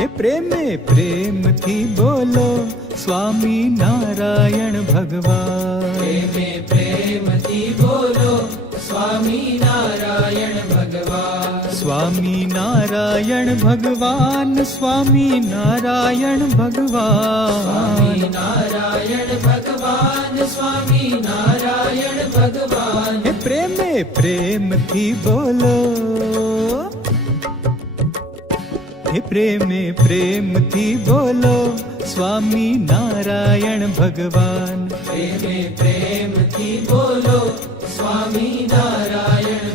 હે પ્રેમે પ્રેમથી બોલો સ્વામી નારાયણ ભગવાન. પ્રેમે પ્રેમથી બોલો સ્વામી નારાયણ ભગવાન. સ્વામી નારાયણ ભગવાન, સ્વામી નારાયણ ભગવાન. સ્વામી નારાયણ ભગવાન, સ્વામી નારાયણ ભગવાન. હે પ્રેમે પ્રેમથી બોલો, હે પ્રેમે પ્રેમથી બોલો સ્વામી નારાયણ ભગવાન. પ્રેમે પ્રેમથી બોલો સ્વામી નારાયણ